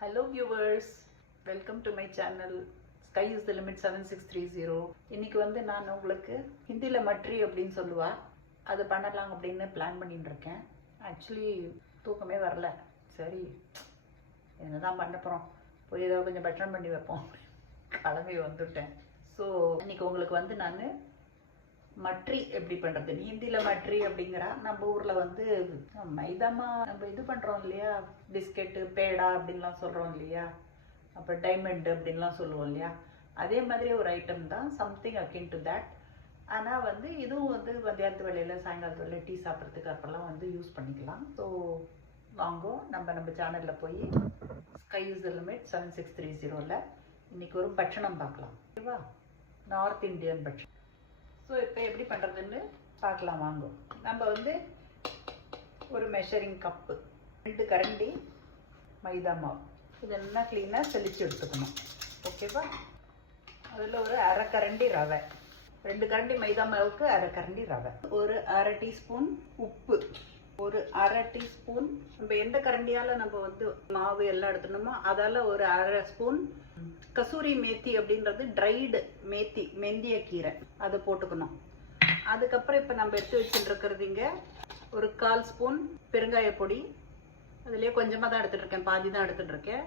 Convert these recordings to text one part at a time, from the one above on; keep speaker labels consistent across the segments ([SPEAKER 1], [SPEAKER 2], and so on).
[SPEAKER 1] Hello viewers welcome to my channel sky is the limit seven six three zero இன்னைக்கு வந்து நான் உங்களுக்கு ஹிந்தியில் மட்ரி அப்படின்னு சொல்லுவா. அது பண்ணலாம் அப்படின்னு பிளான் பண்ணிட்டு இருக்கேன். ஆக்சுவலி தூக்கமே வரல. சரி என்னதான் பண்ண போகிறோம் போய் ஏதோ கொஞ்சம் பெட்டர் பண்ணி வைப்போம். கிளம்பி வந்துட்டேன். ஸோ இன்னைக்கு உங்களுக்கு வந்து நான் மட்ரி எப்படி பண்ணுறது ஹிந்தியில் மட்ரி அப்படிங்கிறா. நம்ம ஊரில் வந்து மைதாமா நம்ம இது பண்ணுறோம் இல்லையா? பிஸ்கெட்டு பேடா அப்படின்லாம் சொல்கிறோம் இல்லையா? அப்புறம் டைமண்ட் அப்படின்லாம் சொல்லுவோம் இல்லையா? அதே மாதிரி ஒரு ஐட்டம் தான் சம்திங் அக்கின் டு தேட் ஆனால் வந்து இதுவும் வந்து மத்தியானத்து வேலையில் சாயங்காலத்து வேலையில் டீ சாப்பிட்றதுக்கு அப்போல்லாம் வந்து யூஸ் பண்ணிக்கலாம். ஸோ வாங்கோ நம்ம நம்ம சேனலில் போய் sky is limit seven six three ஜீரோவில் இன்றைக்கி ஒரு பட்சணம் பார்க்கலாம். ஓகேவா? North Indian பட்சணம். ஸோ இப்போ எப்படி பண்ணுறதுன்னு பார்க்கலாம். வாங்கோ நம்ம வந்து ஒரு மெஷரிங் கப்பு ரெண்டு கரண்டி மைதா மாவு. இதெல்லாம் க்ளீனாக செழிச்சு எடுத்துக்கணும். ஓகேவா அதில் ஒரு அரை கரண்டி ரவை. ரெண்டு கரண்டி மைதா மாவுக்கு அரை கரண்டி ரவை. ஒரு அரை டீஸ்பூன் உப்பு. ஒரு அரை டீஸ்பூன் நம்ம எந்த கரண்டியால் நம்ம வந்து மாவு எல்லாம் எடுத்துனோமோ அதால் ஒரு அரை ஸ்பூன் கசூரி மேத்தி அப்படின்றது ட்ரைடு மேத்தி மெந்திய கீரை. அதை போட்டுக்கணும். அதுக்கப்புறம் இப்போ நம்ம எடுத்து வச்சுட்டு இருக்கிறதுங்க ஒரு கால் ஸ்பூன் பெருங்காய பொடி அதுலேயே கொஞ்சமாக தான் எடுத்துட்டு இருக்கேன். பாதி தான் எடுத்துட்டு இருக்கேன்.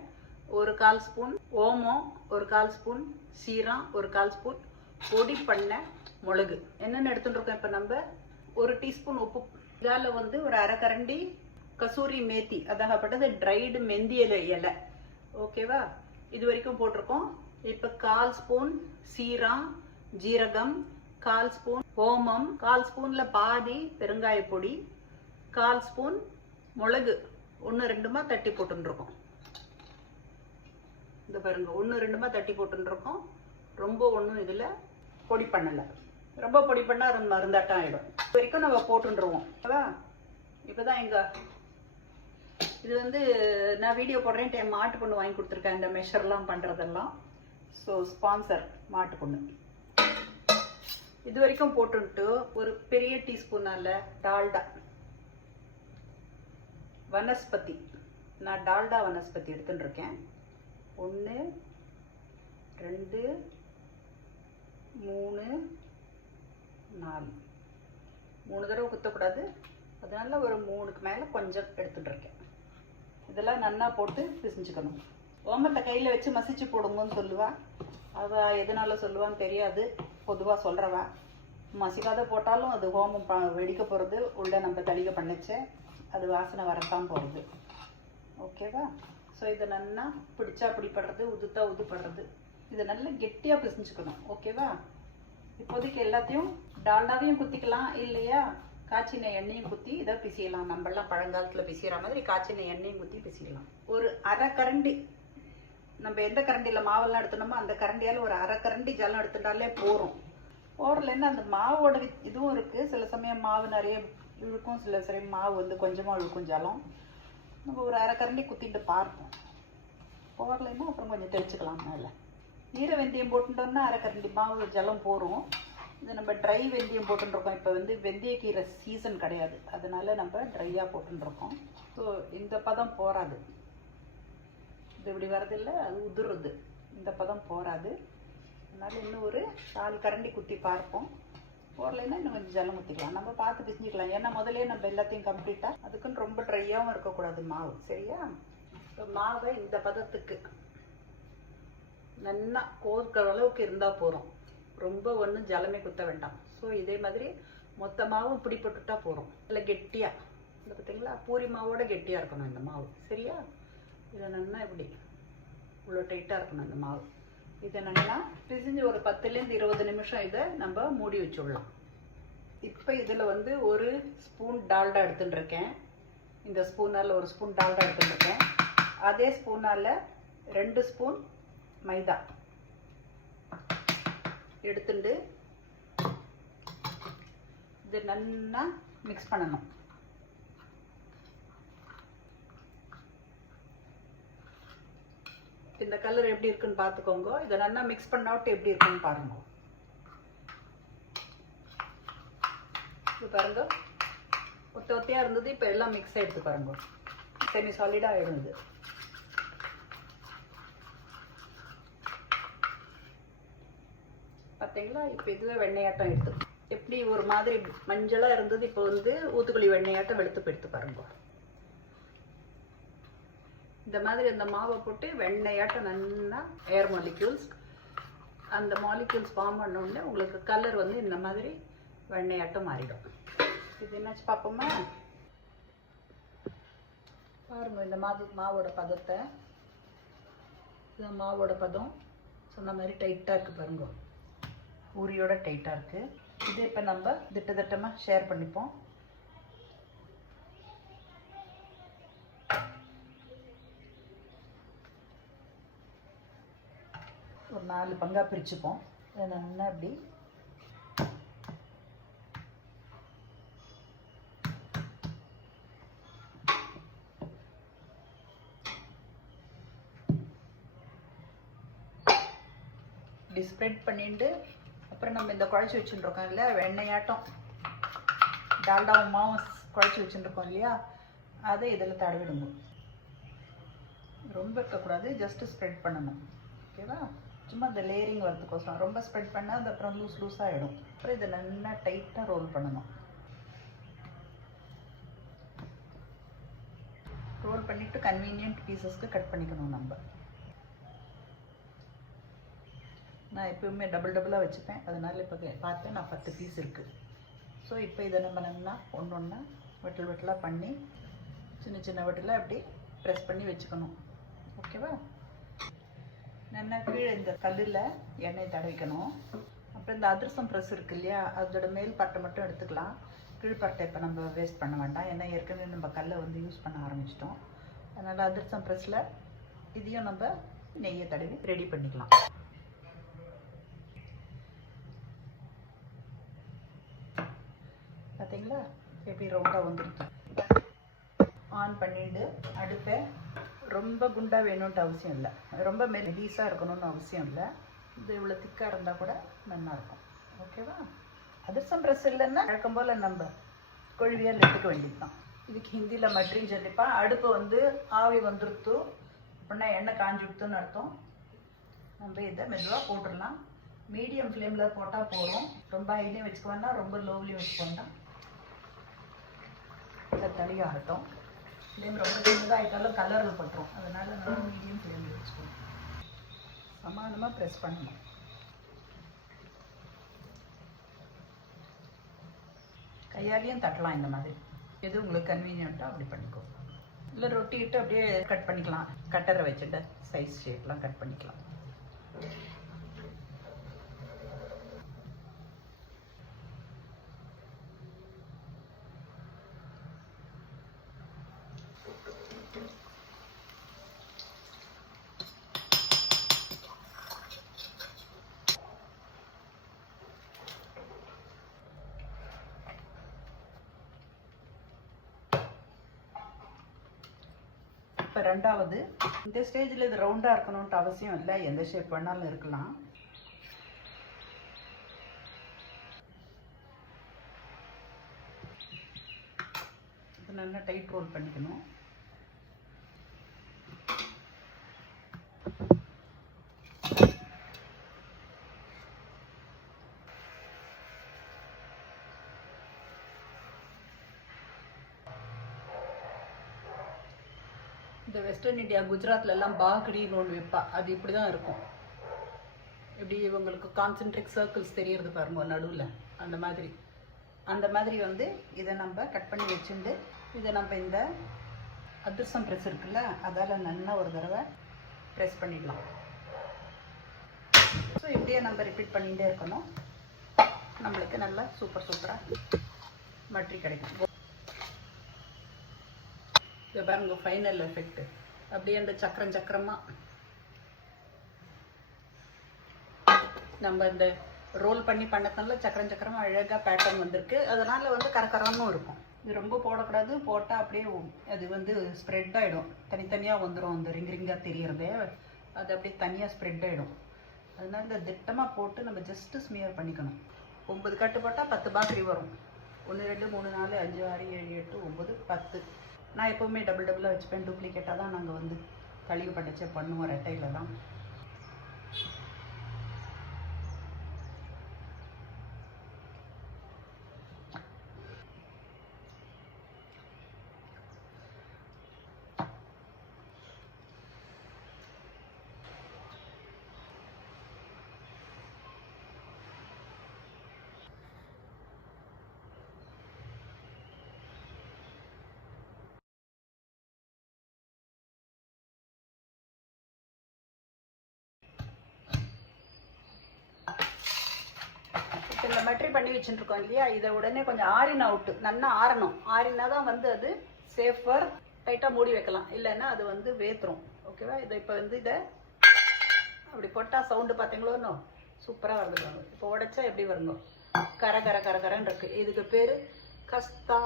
[SPEAKER 1] ஒரு கால் ஸ்பூன் ஓமம் ஒரு கால் ஸ்பூன் சீரம் ஒரு கால் ஸ்பூன் பொடி பண்ண மிளகு. என்னென்ன எடுத்துட்டு இருக்கோம் இப்போ நம்ம? ஒரு டீஸ்பூன் உப்பு. இதால் வந்து ஒரு அரை கரண்டி கசூரி மேத்தி. அதாகப்பட்டது ட்ரைடு மெந்தி இலை இலை. ஓகேவா இது வரைக்கும் போட்டிருக்கோம். இப்போ கால் ஸ்பூன் சீரம் ஜீரகம் கால் ஸ்பூன் ஓமம் கால் ஸ்பூன்ல பாதி பெருங்காய பொடி கால் ஸ்பூன் மிளகு. ஒன்று ரெண்டுமா தட்டி போட்டுருக்கோம் இந்த பாருங்க ஒன்று ரெண்டுமா தட்டி போட்டுருக்கோம் ரொம்ப ஒன்றும் இதில் பொடி பண்ணலை. ரொம்ப பொடி பண்ணால் அது மருந்தாட்டம் ஆகிடும் இது வரைக்கும் நம்ம போட்டுருவோம் இப்போ தான் எங்கள் இது வந்து நான் வீடியோ போடுறேன். டைம் மாட்டு பொண்ணு வாங்கி கொடுத்துருக்கேன் இந்த மெஷர்லாம் பண்ணுறதெல்லாம் ஸோ ஸ்பான்சர் மாட்டு பொண்ணு. இது வரைக்கும் போட்டுன்ட்டு ஒரு பெரிய டீஸ்பூனால் டால்டா. வனஸ்பதி. நான் டால்டா வனஸ்பதி எடுத்துட்டுருக்கேன் ஒன்று ரெண்டு மூணு நாலு. மூணு தடவை குத்தக்கூடாது. அதனால ஒரு மூணுக்கு மேலே கொஞ்சம் எடுத்துட்டு இருக்கேன் இதெல்லாம் நன்னா போட்டு பிசிஞ்சுக்கணும். ஓமத்தை கையில் வச்சு மசிச்சு போடுங்கன்னு சொல்லுவா. அவள் எதனால சொல்லுவான்னு தெரியாது. பொதுவாக சொல்கிறவா மசிக்காத போட்டாலும் அது ஹோமம் வெடிக்க போகிறது உள்ளே நம்ம தளிக பண்ணிச்சேன் அது வாசனை வரத்தான் போகிறது ஓகேவா ஸோ இதை நல்லா பிடிச்சா பிடிப்படுறது உதுத்தா உதுப்படுறது இதை நல்லா கெட்டியாக பிசிஞ்சுக்கணும். ஓகேவா இப்போதைக்கு எல்லாத்தையும் டால்டாவையும் குத்திக்கலாம் இல்லையா? காய்ச்சின எண்ணெயும் குத்தி இதை பிசியலாம். நம்மளாம் பழங்காலத்தில் பிசிகிற மாதிரி காய்ச்சின எண்ணெயும் குத்தி பிசிக்கலாம் ஒரு அரை கரண்டி. நம்ம எந்த கரண்டியில் மாவெல்லாம் எடுத்தணுமோ அந்த கரண்டியால் ஒரு அரை கரண்டி ஜலம் எடுத்துட்டாலே போகிறோம் போகிறலன்னா அந்த மாவோட இதுவும் இருக்குது சில சமயம் மாவு நிறைய இழுக்கும் சில சமயம் மாவு வந்து கொஞ்சமாக இழுக்கும் ஜலம் நம்ம ஒரு அரை கரண்டி குத்திட்டு பார்ப்போம். போகலைன்னா அப்புறம் கொஞ்சம் தெளிச்சுக்கலாம் மேலே. ஈர வெந்தயம் போட்டுட்டோம்னா அரை கரண்டி மாவு ஜலம் போரும் இது நம்ம ட்ரை வெந்தயம் போட்டுருக்கோம். இப்போ வந்து வெந்தயக்கீரை சீசன் கிடையாது. அதனால நம்ம ட்ரையாக போட்டுருக்கோம். ஸோ இந்த பதம் போராது இது இப்படி வரதில்லை அது உதிருது. இந்த பதம் போகாது அதனால் இன்னும் ஒரு கால் கரண்டி குத்தி பார்ப்போம். போடலைன்னா இன்னும் கொஞ்சம் ஜலம் ஊற்றிக்கலாம் நம்ம பார்த்து பிசிஞ்சிக்கலாம். ஏன்னா முதலே நம்ம எல்லாத்தையும் கம்ப்ளீட்டாக அதுக்குன்னு ரொம்ப ட்ரையாகவும் இருக்கக்கூடாது மாவு. சரியா? இப்போ மாவை இந்த பதத்துக்கு நல்லா கோர்க்கிற அளவுக்கு இருந்தால் போகிறோம் ரொம்ப ஒன்றும் ஜலமே குத்த வேண்டாம். ஸோ இதே மாதிரி மொத்த மாவும் பிடி போட்டுட்டா போகிறோம் இல்லை கெட்டியாக இந்த பார்த்தீங்களா பூரி மாவோட கெட்டியாக இருக்கணும் இந்த மாவு. சரியா? இதை நல்லா இப்படி இவ்வளோ டைட்டாக இருக்கணும் இந்த மாவு. இதை நல்லா பிசிஞ்சு ஒரு பத்துலேருந்து இருபது நிமிஷம் இதை நம்ம மூடி வச்சுடலாம். இப்போ இதில் வந்து ஒரு ஸ்பூன் டால்டா எடுத்துட்டுருக்கேன். இந்த ஸ்பூனால் ஒரு ஸ்பூன் டால்டா எடுத்துட்டுருக்கேன். அதே ஸ்பூனால் ரெண்டு ஸ்பூன் மைதா எடுத்துட்டு இது நல்லா மிக்ஸ் பண்ணணும். இந்த கலர் எப்படி இருக்குன்னு பார்த்துக்கோங்க. இதை நல்லா மிக்ஸ் பண்ணாவிட்டு எப்படி இருக்குன்னு பாருங்க. இது பாருங்க. ஒத்த ஒத்தையாக இருந்தது இப்போ எல்லாம் மிக்ஸ் எடுத்து பாருங்க. செமி சாலிடாக இருந்தது. பார்த்தீங்களா இப்போ இதுவே வெண்ணையாட்டம் எடுத்து எப்படி ஒரு மாதிரி மஞ்சளாக இருந்தது இப்போ வந்து ஊத்துக்குழி வெண்ணையாட்டம் வெளுத்து போயிடுத்து பாருங்க. இந்த மாதிரி இந்த மாவை போட்டு வெண்ணையாட்டம் நல்லா ஏர் மாலிக்யூல்ஸ் அந்த மாலிக்யூல்ஸ் ஃபார்ம் பண்ண உடனே உங்களுக்கு கலர் வந்து இந்த மாதிரி வெண்ணையாட்டம் மாறிடும். இது என்னாச்சு பார்ப்போமா பாருங்க இந்த மாவு மாவோட பதத்தை. இது மாவோட பதம். சொன்ன மாதிரி டைட்டாக இருக்குது பாருங்க. ஊரியோட டைட்டாக இருக்குது இது இப்போ நம்ம திட்ட திட்டமாக ஷேர் பண்ணிப்போம். நாலு பங்காக பிரிச்சுப்போம். அதை நல்லா அப்படி இப்படி? ஸ்ப்ரெட் பண்ணிட்டு அப்புறம் நம்ம இந்த குழச்சி வச்சுட்டுருக்கோம் இல்லையா? வெண்ணையாட்டம் டால்டாவும் மாவும் குழச்சி வச்சுட்டுருக்கோம் இல்லையா? அதை இதில் தடவிடுங்க. ரொம்ப இருக்கக்கூடாது ஜஸ்ட்டு ஸ்ப்ரெட் பண்ணணும். ஓகேவா? சும்மா இந்த லேயரிங் வரதுக்கோசரம் ரொம்ப ஸ்ப்ரெட் பண்ணால் அது அப்புறம் லூஸ் லூஸ் ஆகிடும் அப்புறம் இதை நல்லா டைட்டாக ரோல் பண்ணணும். ரோல் பண்ணிவிட்டு கன்வீனியன்ட் பீசஸ்க்கு கட் பண்ணிக்கணும் நம்ம. நான் எப்பவுமே டபுள் டபுளாக வச்சுப்பேன். அதனால இப்போ பார்த்தேன் நான் பத்து பீஸ் இருக்குது ஸோ இப்போ இதை நம்ம நல்லா ஒன்று ஒன்றா வெட்டல் வெட்டலாக பண்ணி சின்ன சின்ன வெட்டலாக அப்படி ப்ரெஸ் பண்ணி வச்சுக்கணும். ஓகேவா நல்லா கீழே இந்த கல்லில் எண்ணெய் தடவிக்கணும். அப்புறம் இந்த அதிரசம் ப்ரெஸ் இருக்கு இல்லையா அதோட மேல் பட்டை மட்டும் எடுத்துக்கலாம். கீழ்பட்டை இப்போ நம்ம வேஸ்ட் பண்ண வேண்டாம். ஏன்னா ஏற்கனவே நம்ம கல்லை வந்து யூஸ் பண்ண ஆரம்பிச்சிட்டோம். அதனால் அதிரசம் ப்ரெஸ்ஸில் இதையும் நம்ம நெய்யை தடவி ரெடி பண்ணிக்கலாம். பார்த்தீங்களா எப்படி ரவுண்டாக வந்துருக்கு. ஆன் பண்ணிட்டு அடுப்பை ரொம்ப குண்டாக வேணும்ன்ட்டு அவசியம் இல்லை. ரொம்ப மெலிசாக இருக்கணும்னு அவசியம் இல்லை. இது இவ்வளோ திக்காக இருந்தால் கூட நல்லா இருக்கும். ஓகேவா அதிர்சம் ப்ரெஸ் இல்லைன்னா வழக்கம் போல் நம்ம கொழுவியால் எடுத்துக்க வேண்டியது தான் இதுக்கு ஹிந்தியில் மட்ரின்னு சொல்லிப்பா. அடுப்பு வந்து ஆவி வந்துருத்து. அப்படின்னா எண்ணெய் காஞ்சி விடுத்துன்னு அர்த்தம். நம்ம இதை மெதுவாக போட்டுடலாம். மீடியம் ஃப்ளேமில் போட்டால் போதும். ரொம்ப ஹைலையும் வச்சுக்க வேண்டாம். ரொம்ப லோவ்லையும் வச்சுக்க வேண்டாம். இதை ஃப்ளேம் ரொம்ப சின்னதாக ஆகிட்டாலும் கலரில் பட்டுரும். அதனால் நம்ம மீடியம் ஃப்ளேமில் வச்சுக்கணும் சமானமாக ப்ரெஸ் பண்ணணும். கையாலையும் தட்டலாம் இந்த மாதிரி. எது உங்களுக்கு கன்வீனியண்ட்டோ அப்படி பண்ணிக்கோ. இல்லை ரொட்டி இட்டு அப்படியே கட் பண்ணிக்கலாம். கட்டரை வச்சுட்டு சைஸ் ஷேப்லாம் கட் பண்ணிக்கலாம். இப்போ ரெண்டாவது இந்த ஸ்டேஜில் இது ரவுண்டாக இருக்கணும்ட்டு அவசியம் இல்லை. எந்த ஷேப் வேணாலும் இருக்கலாம். இது நல்லா டைட் ரோல் பண்ணிக்கணும். இந்த வெஸ்டர்ன் இந்தியா குஜராத்ல எல்லாம் பாகடின்னு ஒன்று வைப்பா. அது இப்படி தான் இருக்கும். இப்படி இவங்களுக்கு கான்சென்ட்ரிக் சர்க்கிள்ஸ் தெரியறது பாருங்க நடுவில். அந்த மாதிரி. அந்த மாதிரி வந்து இதை நம்ம கட் பண்ணி வச்சுட்டு இதை நம்ம இந்த அதிர்சம் ப்ரெஸ் இருக்குல்ல அதால் நல்லா ஒரு தடவை ப்ரெஸ் பண்ணிடலாம். ஸோ இப்படியே நம்ம ரிப்பீட் பண்ணிகிட்டே இருக்கணும். நம்மளுக்கு நல்லா சூப்பர் சூப்பராக மற்றி கிடைக்கும். இதை பாருங்க ஃபைனல் எஃபெக்ட் அப்படியே அந்த சக்கரம் சக்கரமா. நம்ம இந்த ரோல் பண்ணி பண்ணதுனால சக்கரம் சக்கரமா அழகா பேட்டர்ன் வந்திருக்கு. அதனால வந்து கரக்கரமும் இருக்கும். இது ரொம்ப போடக்கூடாது. போட்டால் அப்படியே அது வந்து ஸ்ப்ரெட் ஆகிடும் தனித்தனியாக வந்துடும் அந்த ரிங் ரிங்காக தெரியறதே. அது அப்படியே தனியாக ஸ்ப்ரெட் ஆகிடும் அதனால இந்த திட்டமாக போட்டு நம்ம ஜஸ்ட்டு ஸ்மியர் பண்ணிக்கணும். ஒன்பது கட்டு போட்டால் பத்து பாக்கரி வரும். ஒன்று ரெண்டு மூணு நாலு அஞ்சு ஆறு ஏழு எட்டு ஒம்பது பத்து. நான் எப்போவுமே டபுள் டபுளாக வச்சுப்பேன். டூப்ளிகேட்டாக தான் நாங்கள் வந்து கழிவு படைச்சே பண்ணுவோம் ரெட்டையில் தான். மட்ரி பண்ணி வச்சுருக்கோம் இல்லையா? இதை உடனே கொஞ்சம் ஆறின அவுட்டு நல்லா ஆறணும். ஆறினா தான் வந்து அது சேஃபர் டைட்டாக மூடி வைக்கலாம். இல்லைன்னா அது வந்து வேத்துரும். ஓகேவா இதை இப்போ வந்து இதை அப்படி போட்டால் சவுண்டு பார்த்தீங்களோ சூப்பராக வருது இப்போ உடைச்சா எப்படி வருங்க? கர கர கர கரன்னு இருக்கு. இதுக்கு பேர் கஸ்தா.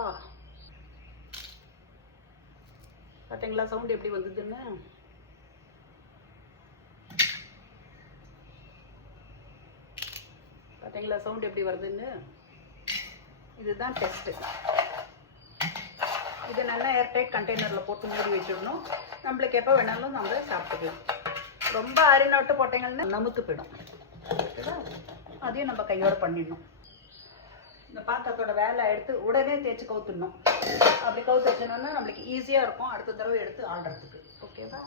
[SPEAKER 1] பார்த்தீங்களா? சவுண்டு எப்படி வந்ததுன்னு? பார்த்தீங்களா சவுண்ட் எப்படி வருதுன்னு? இதுதான் டெஸ்ட்டு இது நல்லா ஏர்டைட் கண்டெய்னரில் போட்டு மூடி வச்சிடணும். நம்மளுக்கு எப்போ வேணாலும் நம்ம சாப்பிட்டுக்கலாம். ரொம்ப அரிநாட்டு போட்டீங்கன்னா நமுத்து போயிடும். அதையும் நம்ம கையோடு பண்ணிடணும். இந்த பாத்திரத்தோட வேலை எடுத்து உடனே தேய்ச்சி கவுத்துடணும். அப்படி கவுத்து வச்சோன்னா நம்மளுக்கு ஈஸியாக இருக்கும். அடுத்த தடவை எடுத்து ஆடுறதுக்கு ஓகேவா